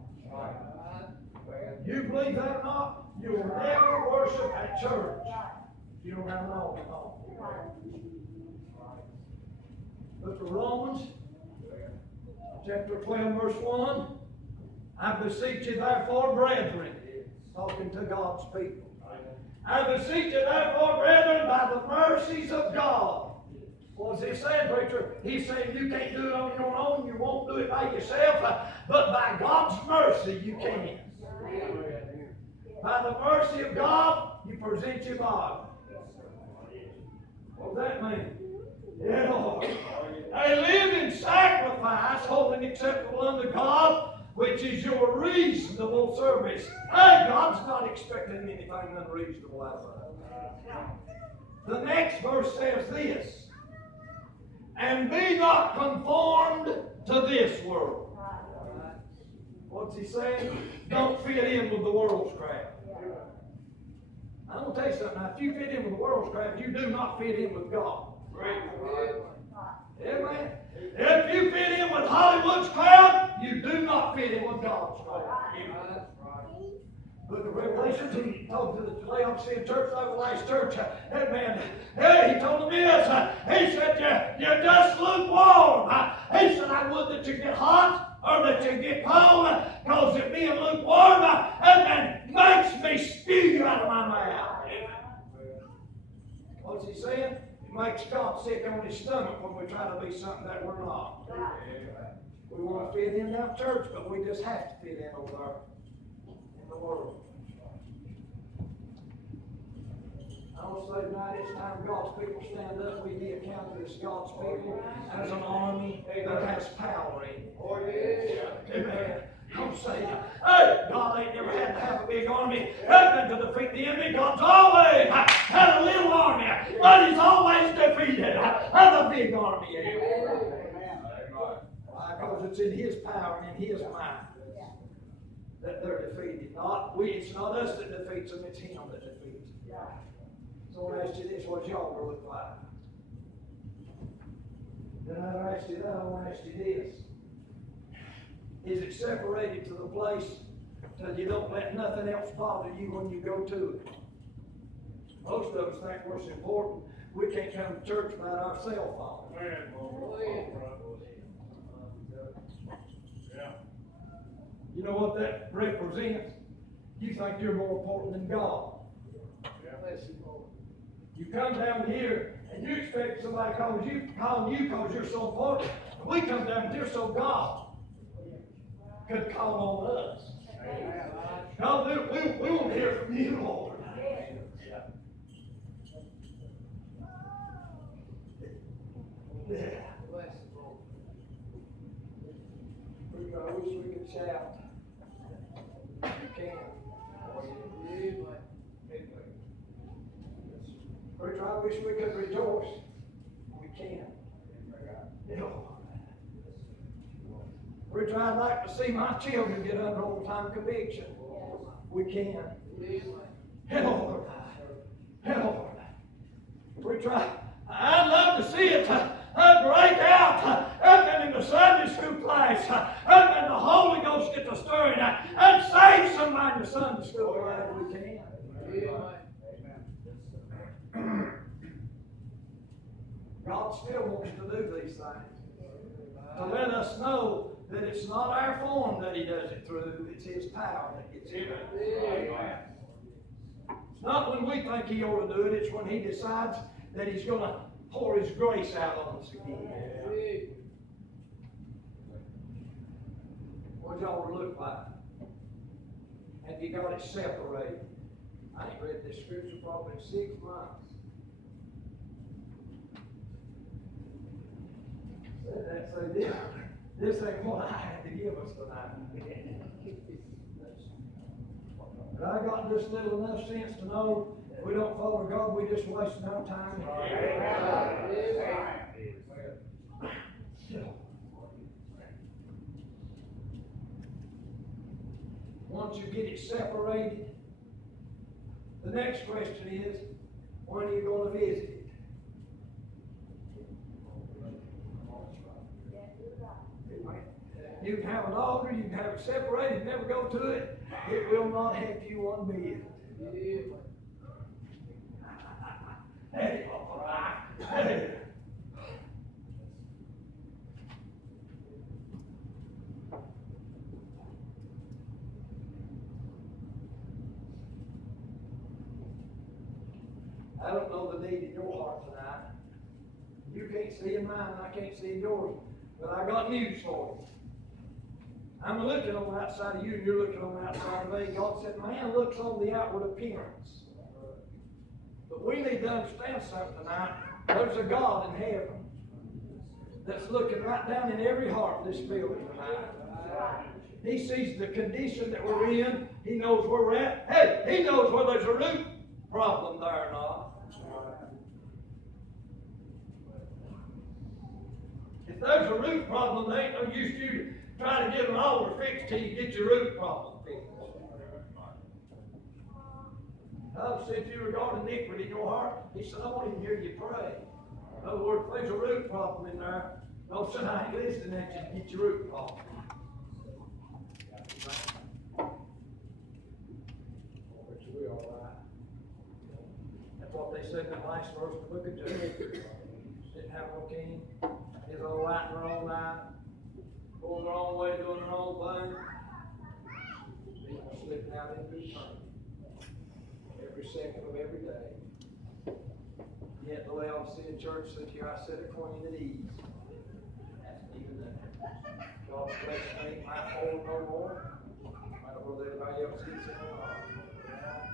You believe that or not, you will never worship at church if you don't have an altar at home. Look at Romans chapter 12, verse 1. I beseech you therefore, brethren, talking to God's people. I beseech you therefore, brethren, by the mercies of God. What was he saying, preacher? He's saying you can't do it on your own. You're won't do it by yourself, but by God's mercy you can. By the mercy of God, you present your body. What does that mean? Yeah, Lord. A living sacrifice, holy and acceptable unto God, which is your reasonable service. Hey, God's not expecting anything unreasonable out of us. The next verse says this, and be not conformed to this world. What's he saying? Don't fit in with the world's crowd. I'm going to tell you something. Now, if you fit in with the world's crowd, you do not fit in with God. Amen. If you fit in with Hollywood's crowd, you do not fit in with God's crowd. Book of Revelation, he told to the Laodicean church, the last church, that man, he told them this. He said, you're just lukewarm. He said, I would that you get hot or that you get cold, because it being lukewarm, and makes me spew you out of my mouth. What's he saying? It makes God sick on his stomach when we try to be something that we're not. We want to fit in that church, but we just have to fit in over there in the world. I want to say tonight it's time God's people stand up. We be accounted as God's people, as an army that has power in it. Amen. I'm saying, hey, God ain't never had to have a big army to defeat the enemy. God's always had a little army, but he's always defeated a big army. Because it's in his power and in his mind that they're defeated. It's not us that defeats them, it's him that defeats them. So I want to ask you this, what y'all will look like? Then I ask you that, I want to ask you this. Is it separated to the place till you don't let nothing else bother you when you go to it? Most of us think what's important, we can't come to church about our cell phone. You know what that represents? You think you're more important than God. You come down here and you expect somebody calling you because you're so important. We come down here so God could call on us. God, we want to hear from you, Lord. Yeah. I wish we could shout. You can. Preacher, I wish we could rejoice. We can. Preacher, I'd like to see my children get under old-time conviction. We can. Lord. Lord. Preacher, I'd love to see it break out and in the Sunday school class and the Holy Ghost get to stirring and save somebody in the Sunday school class. We can. God still wants to do these things. To let us know that it's not our form that he does it through, it's his power that gets it. It's not when we think he ought to do it, it's when he decides that he's going to pour his grace out on us again. What y'all look like? Have you got it separated? I ain't read this scripture probably in 6 months. Say this ain't what I had to give us tonight. But I got just little enough sense to know if we don't follow God, we just wasting our time. Once you get it separated, the next question is, when are you going to visit it? You can have an altar, you can have it separated, never go to it. It will not help you one bit. Hey, all right. Hey. I don't know the need in your heart tonight. You can't see in mine, I can't see in yours. But I got news for you. I'm looking on the outside of you, and you're looking on the outside of me. God said, man looks on the outward appearance. But we need to understand something tonight. There's a God in heaven that's looking right down in every heart of this building tonight. He sees the condition that we're in. He knows where we're at. Hey, He knows where there's a root problem there or not. If there's a root problem, there ain't no use you trying to get an altar fixed till you get your root problem fixed. God said you regard iniquity in your heart. He said, I won't even hear you pray. In other words, if there's a root problem in there, don't say I ain't listening at you to get your root problem. Which we all right. That's what they said in the last verse of the book of Judges. Didn't have no king. He's all right in their own eye. Going their own way, doing their own thing. People slipping out into eternity. Every second of every day. Yet the Laodicean church said, here I sit a queen at ease. Even that. God's blessed me, my hold no more. I don't know whether everybody else sees it or not.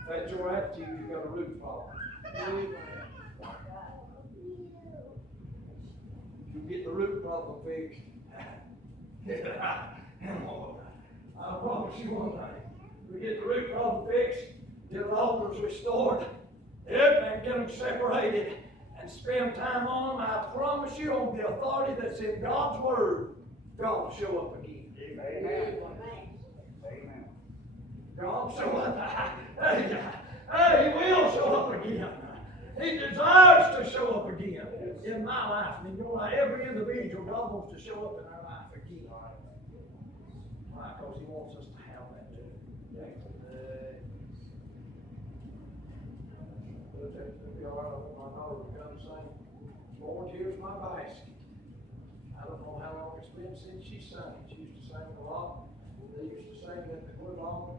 If that's your attitude, you've got a root problem. If you get the root problem fixed, I promise you one thing. We get the root problem fixed, get the altars restored, and get them separated, and spend time on them. I promise you, on the authority that's in God's Word, God will show up again. Amen. Amen. God will show up. He will show up again. He desires to show up again in my life and in your life. Every individual, God wants to show up in our life again. Why? Because He wants us to have that too. My daughter would come and say, Lord, here's my basket. I don't know how long it's been since she sang. She used to sing a lot. They used to sing at the woodlawn.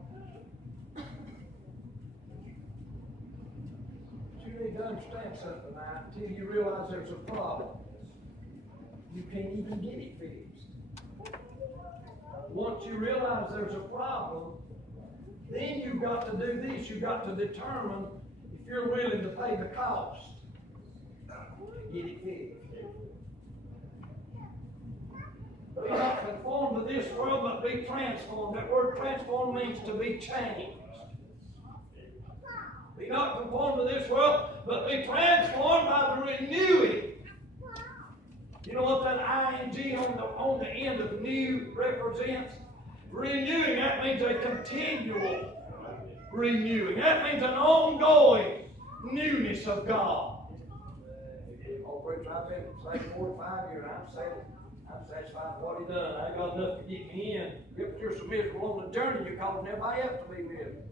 You need to understand something tonight. Until you realize there's a problem, you can't even get it fixed. Once you realize there's a problem, then you've got to do this. You've got to determine if you're willing to pay the cost to get it fixed. Be not conformed to this world, but be transformed. That word transformed means to be changed. Be not conformed to this world, but be transformed by the renewing. You know what that ing on the end of new represents? Renewing, that means a continual renewing. That means an ongoing newness of God. Oh, preacher, I've been saved 45 years. I'm satisfied with what He done. I ain't got enough to get me in. If you're so miserable on the journey, you're causing everybody else to be miserable.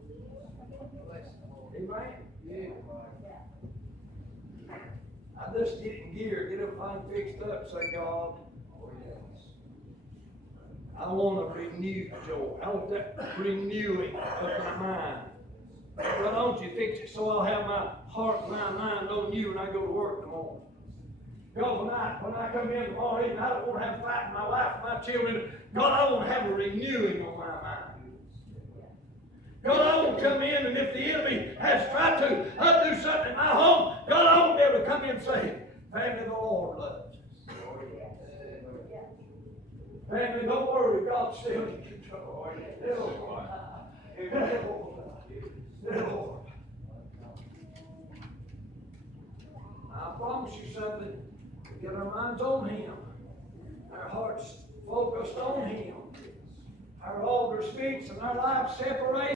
Amen? Yeah. I just get in gear, get everything fixed up, say, God, oh yes. I want a renewed joy. I want that renewing of my mind. Why don't you fix it so I'll have my heart and my mind on you when I go to work in the morning? God, when I come in tomorrow evening, I don't want to have a fight with my wife and my children. God, I want to have a renewing on my mind. God, I won't come in, and if the enemy has tried to undo something in my home, God, I won't be able to come in and say, family, the Lord loves us. Family, don't worry, God's still in control. I promise you something. We get our minds on Him, our hearts focused on Him, our altars fixed, and our lives separated.